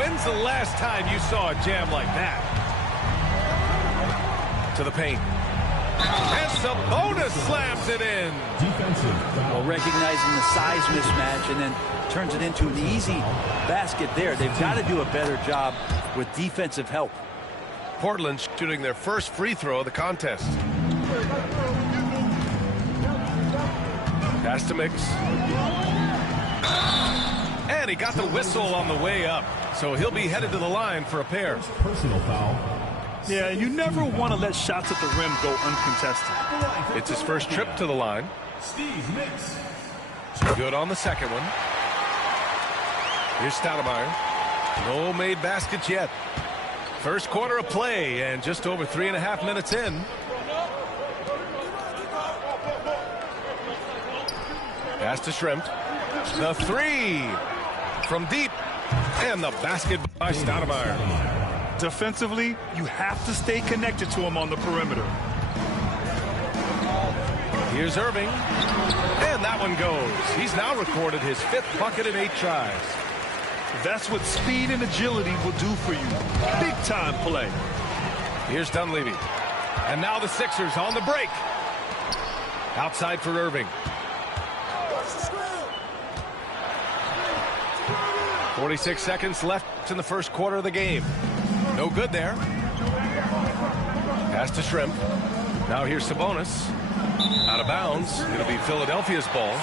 when's the last time you saw a jam like that? To the paint. And Sabonis slams it in. Well, recognizing the size mismatch and then turns it into an easy basket there. They've got to do a better job with defensive help. Portland shooting their first free throw of the contest. Pass to Mix. And he got the whistle on the way up. So he'll be headed to the line for a pair. Personal foul. Yeah, you never want to let shots at the rim go uncontested. It's his first trip to the line. Steve Mix. Good on the second one. Here's Stoudemire. No made baskets yet. First quarter of play and just over 3.5 minutes in. Pass to Shrimp. The three from deep. And the basket by Stoudemire. Defensively, you have to stay connected to him on the perimeter. Here's Irving. And that one goes. He's now recorded his 5th bucket in 8 tries. That's what speed and agility will do for you. Big time play. Here's Dunleavy. And now the Sixers on the break. Outside for Irving. 46 seconds left in the first quarter of the game. No good there. Pass to Shrimp. Now here's Sabonis. Out of bounds. It'll be Philadelphia's ball.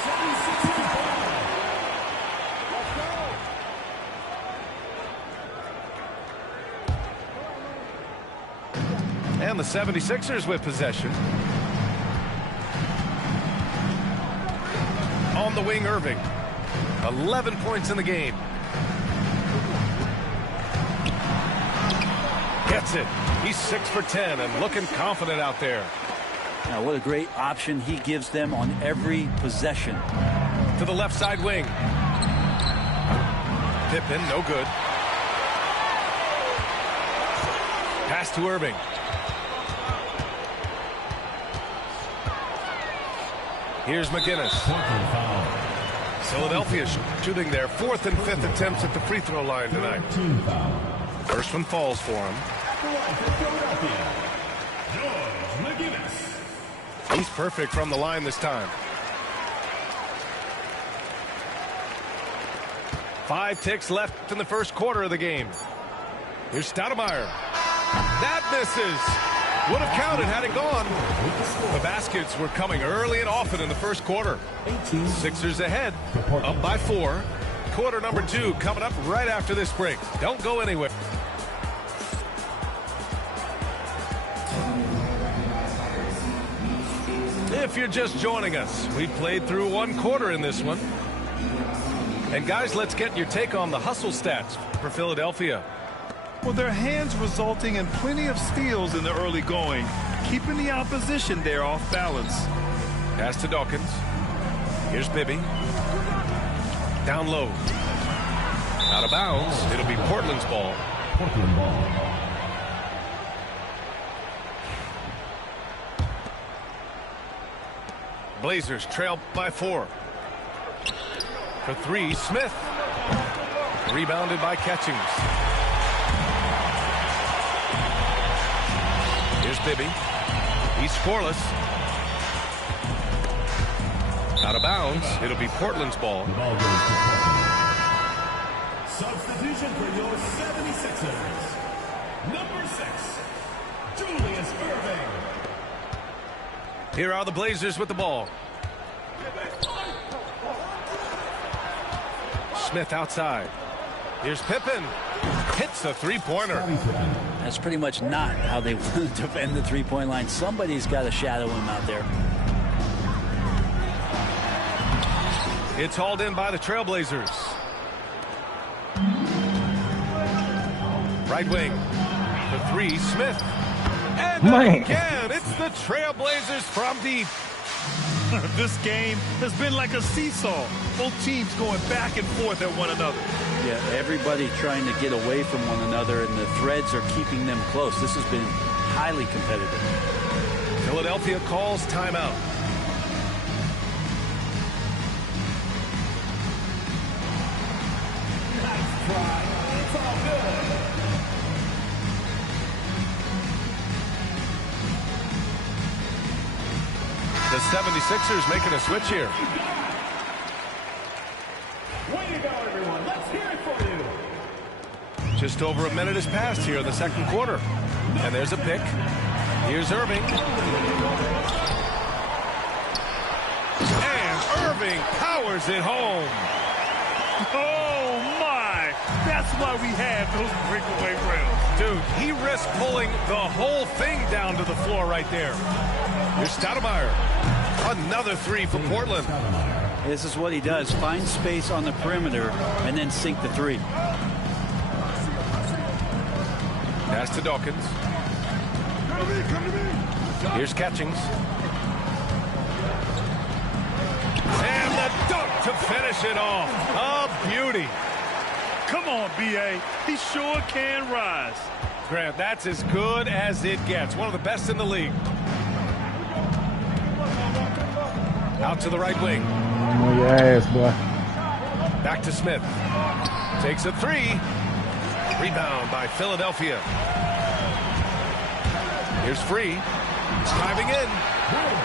And the 76ers with possession. On the wing, Irving. 11 points in the game. Gets it. He's 6 for 10 and looking confident out there. Now, what a great option he gives them on every possession. To the left side wing. Pippen, no good. Pass to Irving. Here's McGinnis. Philadelphia shooting their 4th and 5th attempts at the free throw line tonight. First one falls for him. He's perfect from the line this time. 5 ticks left in the first quarter of the game. Here's Stoudemire. That misses. Would have counted had it gone. The baskets were coming early and often in the first quarter. Sixers ahead, up by 4. Quarter number 2 coming up right after this break. Don't go anywhere. If you're just joining us, we played through 1 quarter in this one. And guys, let's get your take on the hustle stats for Philadelphia. Well, their hands resulting in plenty of steals in the early going, keeping the opposition there off balance. Pass to Dawkins. Here's Bibby. Down low. Out of bounds. It'll be Portland's ball. Portland ball. Blazers trail by 4. For 3, Smith. Rebounded by Catchings. Here's Bibby. He's scoreless. Out of bounds. It'll be Portland's ball. The ball goes to Portland. Substitution for your 76ers. Number 6, Julius Irving. Here are the Blazers with the ball. Smith outside. Here's Pippen. Hits a 3-pointer. That's pretty much not how they want to defend the three-point line. Somebody's got to shadow him out there. It's hauled in by the Trailblazers. Right wing. For 3, Smith. And again, it's the Trailblazers from deep. This game has been like a seesaw. Both teams going back and forth at one another. Yeah, everybody trying to get away from one another, and the threads are keeping them close. This has been highly competitive. Philadelphia calls timeout. Nice try. It's all good. The 76ers making a switch here. Way to go, everyone. Let's hear it for you. Just over a minute has passed here in the second quarter. And there's a pick. Here's Irving. And Irving powers it home. Oh, my. That's why we have those breakaway rails. Dude, he risked pulling the whole thing down to the floor right there. Here's Stoudemire. Another three for Portland. This is what he does. Find space on the perimeter and then sink the three. Pass to Dawkins. Here's Catchings. And the dunk to finish it off. A beauty. Come on, B.A. He sure can rise. Grant, that's as good as it gets. One of the best in the league. Out to the right wing. On your ass, boy. Back to Smith. Takes a three. Rebound by Philadelphia. Here's Free. Driving in.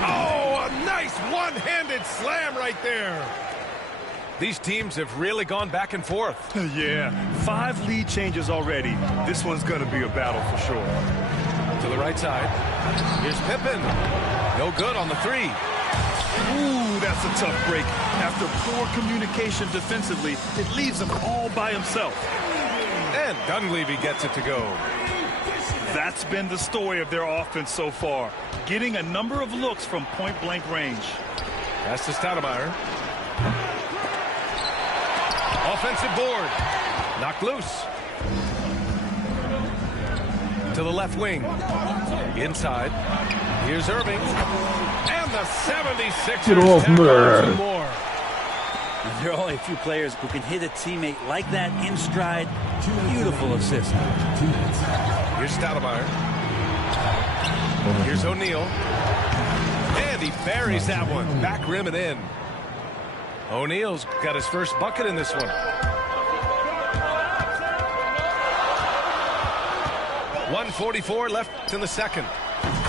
Oh, a nice one-handed slam right there. These teams have really gone back and forth. Yeah, 5 lead changes already. This one's going to be a battle for sure. To the right side. Here's Pippen. No good on the three. Ooh, that's a tough break. After poor communication defensively, it leaves him all by himself. And Dunleavy gets it to go. That's been the story of their offense so far. Getting a number of looks from point-blank range. That's to Stoudemire. Offensive board. Knocked loose. To the left wing. Inside. Here's Irving. And the 76ers Get off tack me. on 2 more. There are only a few players who can hit a teammate like that in stride. Beautiful assist. Here's Stoudemire. Here's O'Neal. And he buries that one. Back rim and in. O'Neal's got his first bucket in this one. .144 left in the second.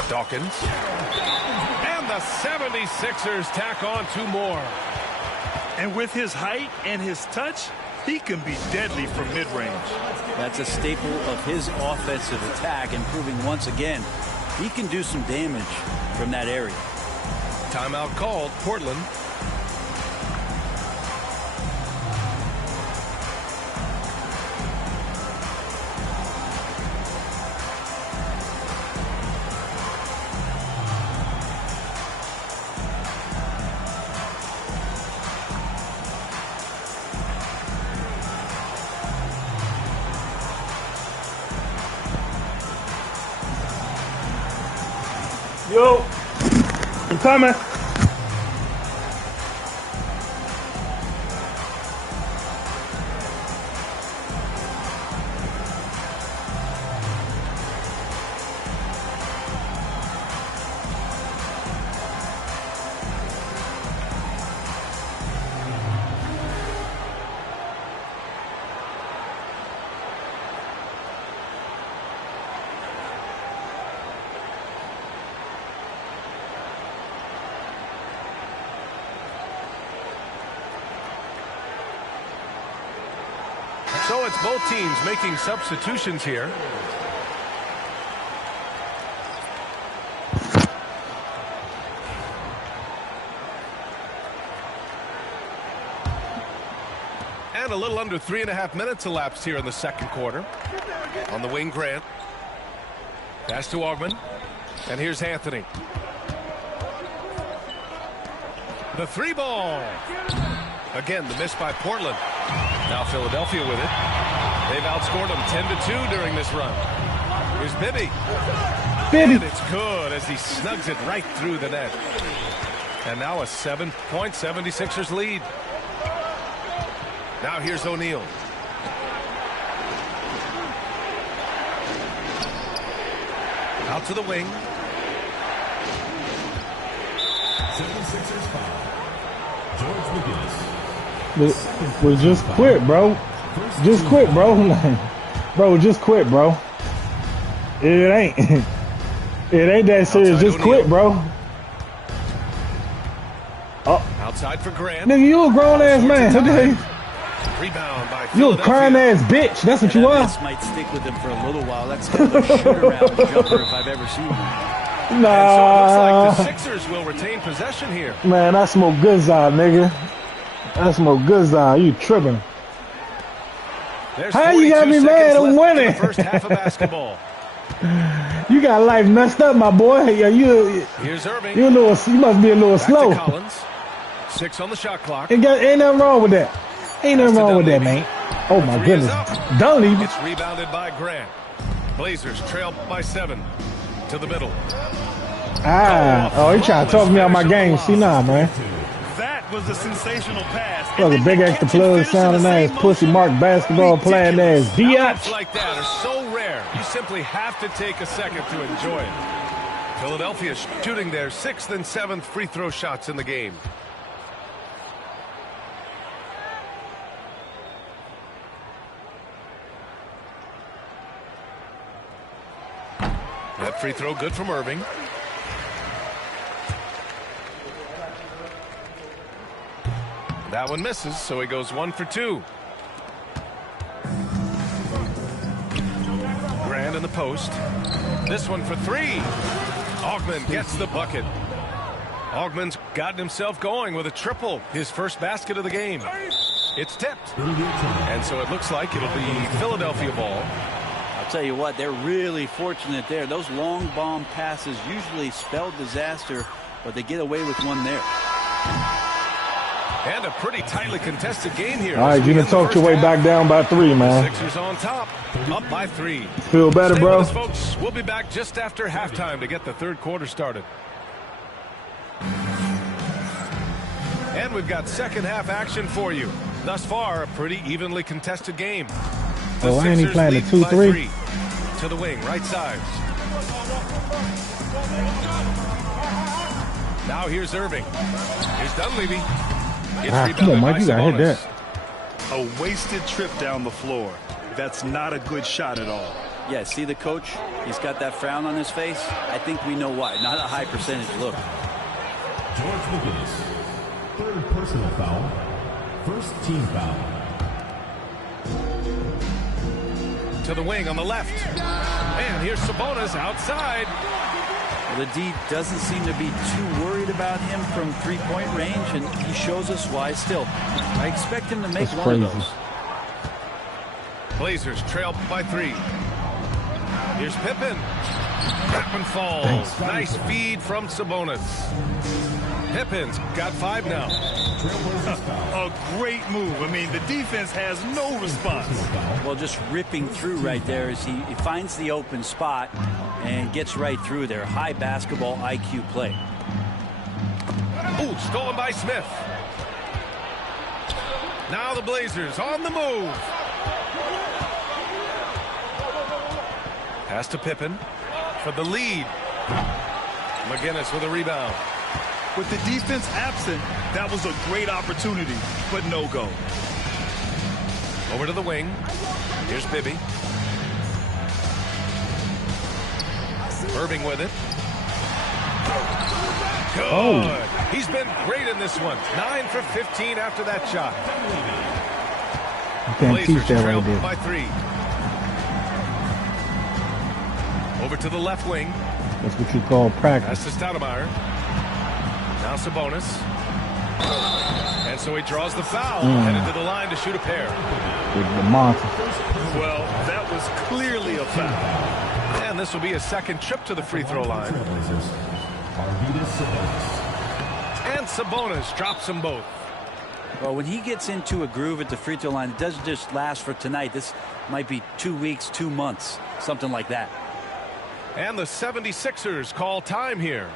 Dawkins. And the 76ers tack on 2 more. And with his height and his touch, he can be deadly from mid-range. That's a staple of his offensive attack, and proving once again he can do some damage from that area. Timeout called. Portland. Yo, I'm coming. So it's both teams making substitutions here. And a little under 3.5 minutes elapsed here in the second quarter. On the wing, Grant. Pass to Augman. And here's Anthony. The 3 ball. Again, the miss by Portland. Now Philadelphia with it. They've outscored them 10-2 during this run. Here's Bibby. And it's good as he snugs it right through the net. And now a 7-point 76ers lead. Now here's O'Neal. Out to the wing. 76ers foul. George McGinnis. Was just quit, bro. Just quit, bro. Bro, just quit, bro. It ain't. It ain't that serious. Just quit, bro. Oh, Outside for Grant. nigga, you a grown ass man. Rebound by You a Philadelphia. crying ass bitch. That's what you are. This might stick with him for a little while. That's kind of a shoot-around jumper if I've ever seen one. And so it looks Nah, like the Sixers will retain possession here. man, I smoke good Zod, nigga. I smoke good Zod. You tripping? There's How you got 42 me mad? seconds I'm left in winning. the first half of basketball. You got life messed up, my boy. Yeah, Here's Irving. you a little. You must be a little Back slow. to Collins. 6 on the shot clock. Ain't nothing wrong with that. Ain't nothing Pass to wrong with that, Dunleavy. man. Oh my Three is goodness. up. Dunleavy. It's rebounded by Grant. Blazers trail by 7 to the middle. Oh, he trying to talk me out my game. See, nah, man. That was a sensational pass. Look, a big extra plug sounding ass, pussy mark basketball playing ass. Outlets Biatch. like that are so rare, you simply have to take a second to enjoy it. Philadelphia shooting their 6th and 7th free throw shots in the game. That free throw good from Irving. That one misses, so he goes 1 for 2. Grant in the post. This one for 3. Augman gets the bucket. Augman's gotten himself going with a triple, his first basket of the game. It's tipped. And so it looks like it'll be Philadelphia ball. I'll tell you what, they're really fortunate there. Those long bomb passes usually spell disaster, but they get away with one there. And a pretty tightly contested game here. All right, you done talked your way back down by 3, man. Sixers on top, up by 3. Feel better, Stay bro? with us, folks. We'll be back just after halftime to get the third quarter started. And we've got second half action for you. Thus far, a pretty evenly contested game. The Oh, ain't he Sixers playing the lead by 2-3? 3. To the wing, right side. Now here's Irving. Here's Dunleavy. It's Come on, rebounded Mike, by you gotta hit Sabonis. that. A wasted trip down the floor. That's not a good shot at all. Yeah, see the coach? He's got that frown on his face. I think we know why. Not a high percentage look. George McGinnis, third personal foul, first team foul. To the wing on the left. And here's Sabonis outside. Well, the D doesn't seem to be too worried about him from three-point range, and he shows us why still. I expect him to make That's one of crazy. those. Blazers trail by 3. Here's Pippen. That one falls. Nice feed from Sabonis. Pippin's got 5 now. A great move. I mean, the defense has no response. Well, just ripping through right there as he finds the open spot and gets right through there. High basketball IQ play. Ooh, stolen by Smith. Now the Blazers on the move. Pass to Pippen for the lead. McGinnis with a rebound. With the defense absent, that was a great opportunity, but no go. Over to the wing. Here's Bibby. Irving with it. Good. He's been great in this one. 9 for 15 after that shot. You can't Blazers teach that trail right there. by 3. Over to the left wing. That's what you call practice. Pass to Stoudemire. Now Sabonis. And so he draws the foul. Headed to the line to shoot a pair. With the monster. Well, that was clearly a foul. And this will be a second trip to the free throw line. Trailblazers, Arvydas Sabonis. And Sabonis drops them both. Well, when he gets into a groove at the free throw line, it doesn't just last for tonight. This might be 2 weeks, 2 months, something like that. And the 76ers call time here.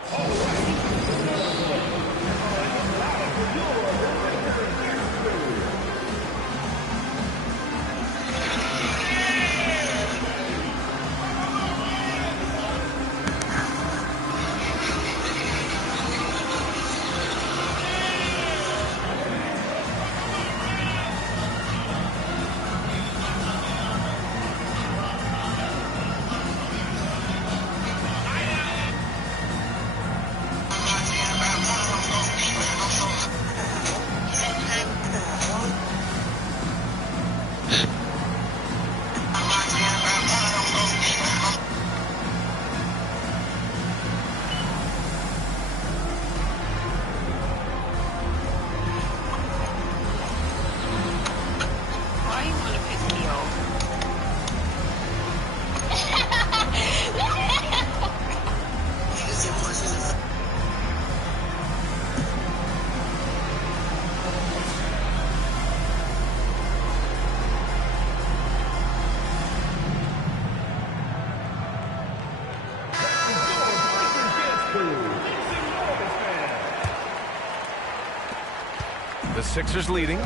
Sixers leading.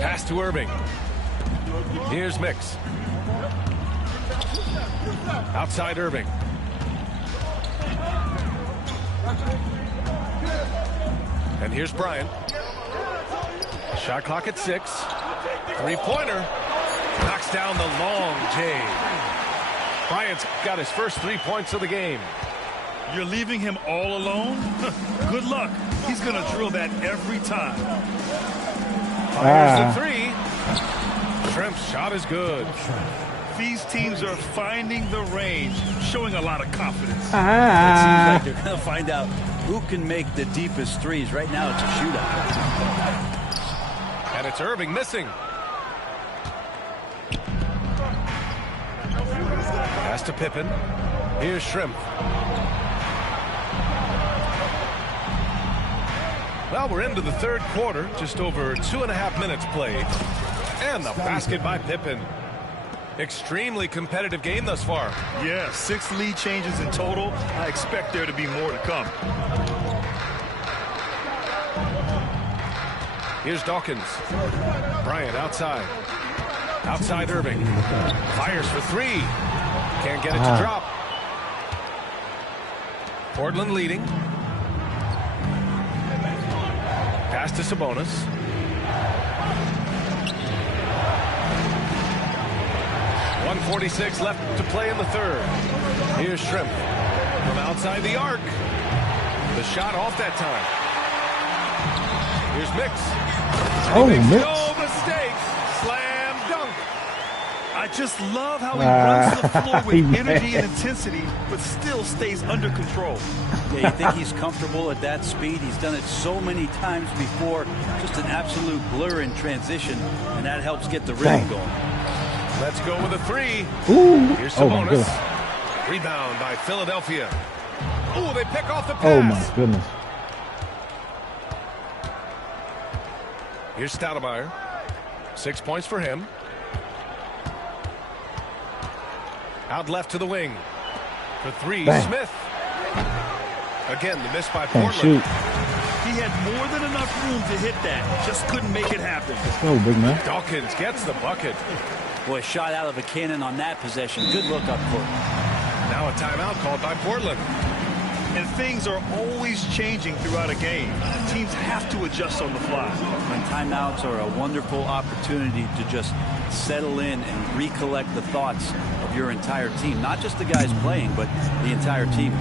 Pass to Irving. Here's Mix. Outside Irving. And here's Bryant. Shot clock at 6. Three-pointer. Knocks down the long J. Bryant's got his first 3 points of the game. You're leaving him all alone? Good luck. He's going to drill that every time. Fires the 3. Shrimp's shot is good. These teams are finding the range, showing a lot of confidence. It seems like they're going to find out who can make the deepest threes. Right now, it's a shootout. And it's Irving missing. Pass to Pippen. Here's Shrimp. Well, we're into the third quarter. Just over 2.5 minutes played. And the basket by Pippen. Extremely competitive game thus far. Yeah, 6 lead changes in total. I expect there to be more to come. Here's Dawkins. Bryant outside. Outside Irving. Fires for 3. Can't get it to drop. Portland leading. Pass to Sabonis. .146 left to play in the third. Here's Shrimp from outside the arc. The shot off that time. Here's Mix. Oh, Mix. Mix. No mistake. Slam dunk. I just love how he runs the floor with energy and intensity, but still stays under control. Yeah, you think he's comfortable at that speed? He's done it so many times before. Just an absolute blur in transition, and that helps get the rhythm going. Let's go with a 3. Ooh. Here's Oh, my Sabonis. goodness. Rebound by Philadelphia. Ooh, they pick off the pass. Oh, my goodness. Here's Stoudemire. 6 points for him. Out left to the wing. For 3, Bang. Smith. Again, the miss by Can't Portland. shoot. He had more than enough room to hit that. Just couldn't make it happen. Let's go, big man. Dawkins gets the bucket. Boy, shot out of a cannon on that possession. Good look up court. Now a timeout called by Portland. And things are always changing throughout a game. Teams have to adjust on the fly. And timeouts are a wonderful opportunity to just settle in and recollect the thoughts of your entire team. Not just the guys playing, but the entire team.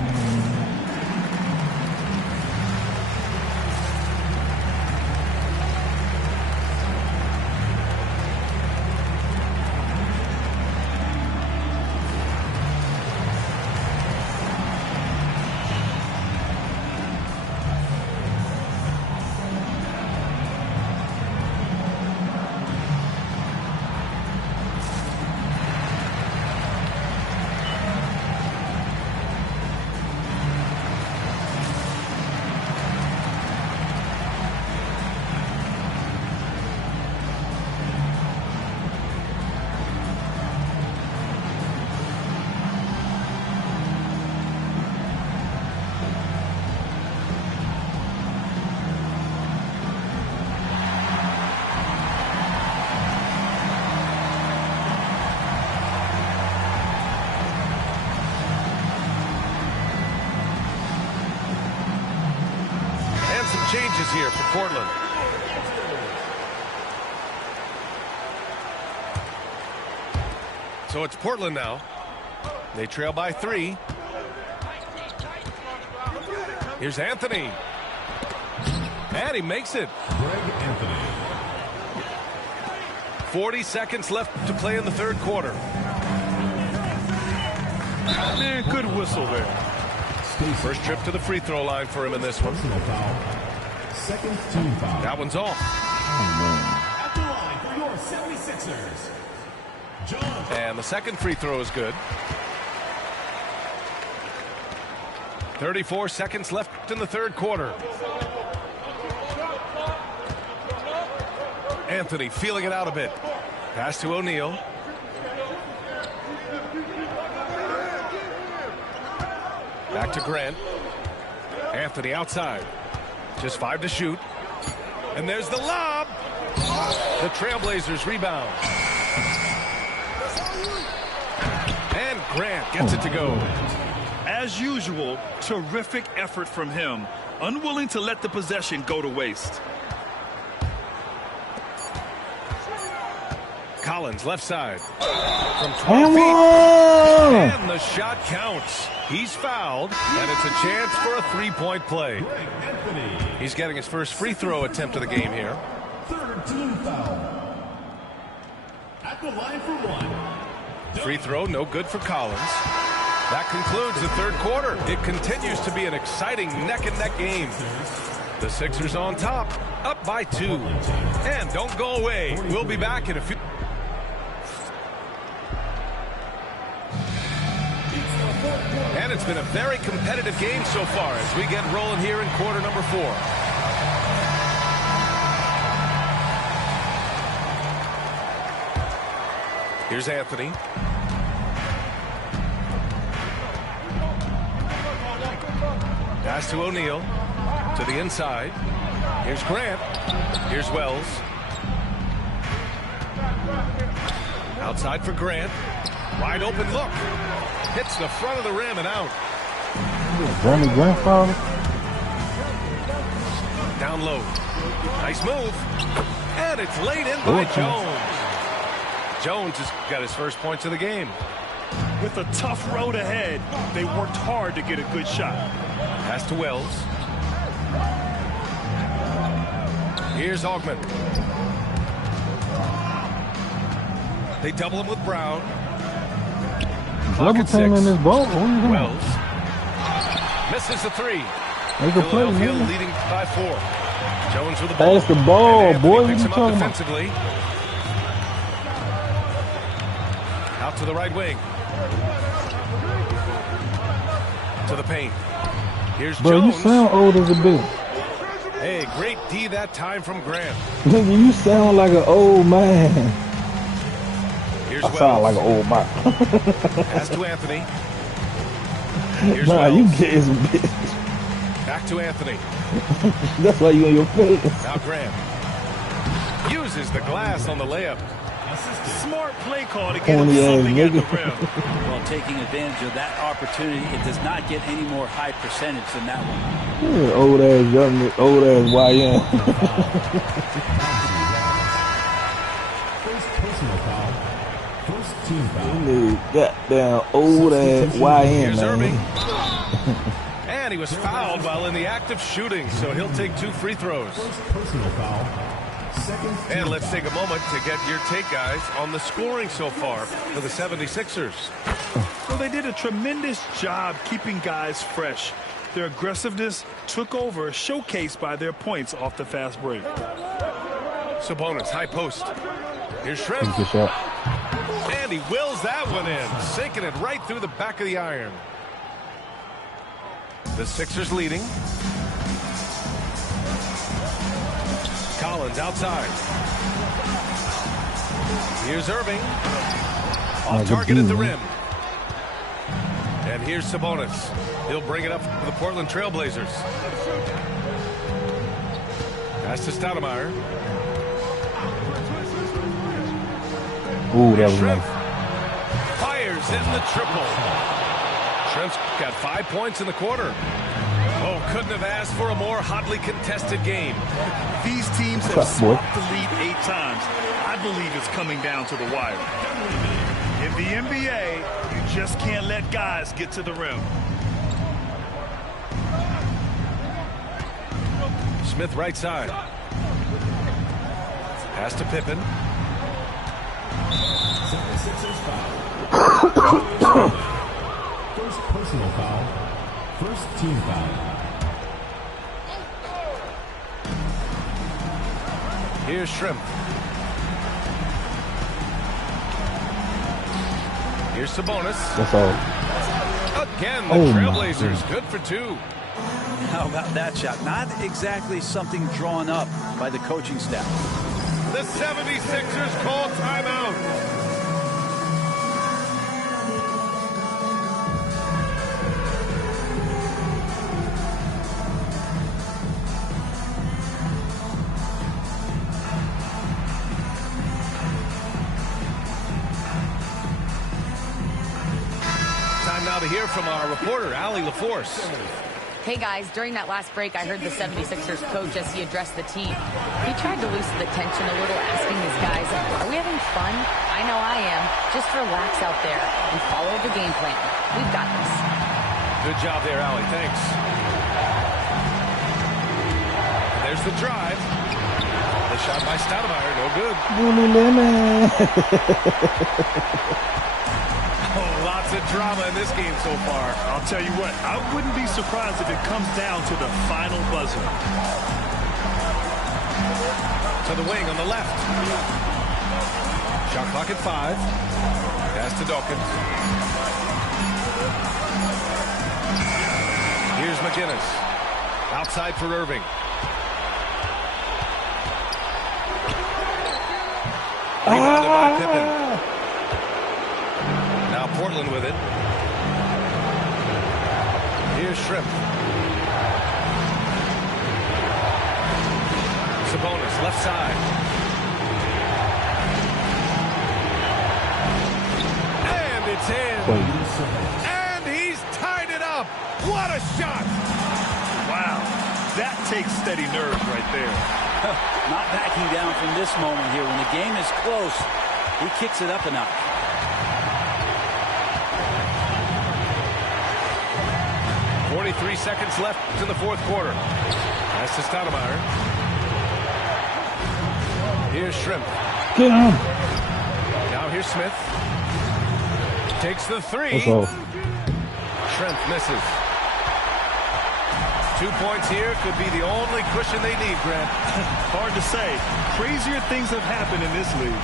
Changes here for Portland. So it's Portland now. They trail by 3. Here's Anthony. And he makes it. Greg Anthony. 40 seconds left to play in the third quarter. Good whistle there. First trip to the free throw line for him in this one. Personal foul. Second team foul. That one's off. At the line for your 76ers. John. And the second free throw is good. 34 seconds left in the third quarter. Anthony feeling it out a bit. Pass to O'Neal. Back to Grant. Anthony outside. Just 5 to shoot. And there's the lob. The Trailblazers rebound. And Grant gets it to go. As usual, terrific effort from him. Unwilling to let the possession go to waste. Collins, left side. From 12 feet. And the shot counts. He's fouled, and it's a chance for a three-point play. He's getting his first free throw attempt of the game here. Third team foul. At the line for one. Free throw, no good for Collins. That concludes the third quarter. It continues to be an exciting neck-and-neck game. The Sixers on top, up by 2. And don't go away. We'll be back in a few. And it's been a very competitive game so far as we get rolling here in quarter number 4. Here's Anthony. Pass to O'Neal. To the inside. Here's Grant. Here's Wells. Outside for Grant. Wide open look. Hits the front of the rim and out. Jeremy Grandfather. Down low. Nice move. And it's laid in by Jones. Jones has got his first points of the game. With a tough road ahead, they worked hard to get a good shot. Pass to Wells. Here's Augment. They double him with Brown. Double team in this ball. Wells misses the 3. Make a play, Philadelphia man. leading by 4. Jones with the ball. Pass the ball, And Anthony boy. What picks you him up talking about? defensively. Out to the right wing. To the paint. Here's Bro, you Jones. sound old as a bitch. Hey, great D that time from Grant. Nigga, you sound like an old man. Here's I sound like Wells. an old man. Pass to Anthony. Here's Nah, Wells. you get as a bitch. Back to Anthony. That's why you in your face. Now Grant. Uses the glass on the layup. Smart play call to get him Corny ass something at the nigga. rim. Well, taking advantage of that opportunity, it does not get any more high percentage than that one. Yeah, old ass young, old ass YN. First personal foul. First team foul. Nigga, goddamn old ass YN, Here's Irving. man. And he was fouled while in the act of shooting, so he'll take 2 free throws. First personal foul. Second team And let's take a moment to get your take, guys, on the scoring so far for the 76ers. So they did a tremendous job keeping guys fresh. Their aggressiveness took over, showcased by their points off the fast break. Sabonis, high post. Here's Shrimp. Good shot. And he wills that one in, sinking it right through the back of the iron. The Sixers leading. Collins outside. Here's Irving. Off target at the rim. And here's Sabonis. He'll bring it up for the Portland Trailblazers. Pass to Stoudemire. Ooh, that was Shrimp nice. fires in the triple. Shrimp's got 5 points in the quarter. Oh, couldn't have asked for a more hotly contested game. These teams have What's up, boy? swapped the lead 8 times. I believe it's coming down to the wire. In the NBA, you just can't let guys get to the rim. Smith right side. Pass to Pippen. 76ers foul. First personal foul. First team foul. Here's Shrimp. Here's Sabonis. That's all. Again, the Oh, my Trailblazers. Good for 2. How about that shot? Not exactly something drawn up by the coaching staff. The 76ers call timeout. now to hear from our reporter, Allie LaForce. Hey guys, during that last break, I heard the 76ers coach as he addressed the team. He tried to loosen the tension a little, asking his guys, are we having fun? I know I am. Just relax out there and follow the game plan. We've got this. Good job there, Allie. Thanks. And there's the drive. The shot by Stoudemire, no good. Oh, lots of drama in this game so far. I'll tell you what, I wouldn't be surprised if it comes down to the final buzzer. To the wing on the left. Shot clock at 5. Pass to Dawkins. Here's McGinnis. Outside for Irving. Rebounded by Pippen. Now Portland with it. Here's Shrimp. Sabonis, left side. And it's in. And he's tied it up. What a shot. Wow, that takes steady nerves right there. Not backing down from this moment here. When the game is close, he kicks it up a notch. .43 seconds left in the fourth quarter. That's to Stoudemire. Here's Shrimp. Get him. Now here's Smith. Takes the 3. Let's go. Shrimp misses. 2 points here could be the only cushion they need, Grant. Hard to say. Crazier things have happened in this league.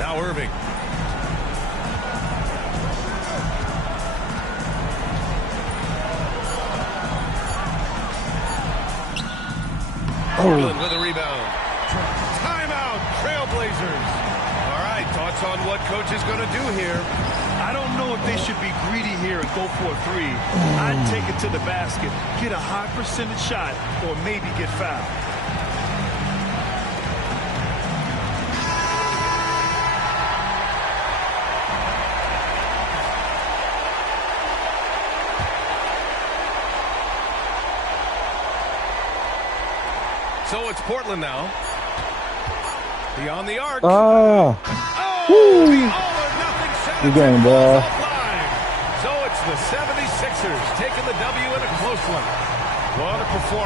Now Irving. Portland with a rebound. Timeout, Trailblazers. All right, thoughts on what coach is going to do here? I don't know if they should be greedy here and go for a 3. I'd take it to the basket, get a high percentage shot, or maybe get fouled. So it's Portland now. Beyond the arc. Ah. Oh, the all-or-nothing shot. Good game, bro. So it's the 76ers taking the W in a close one. What a performance.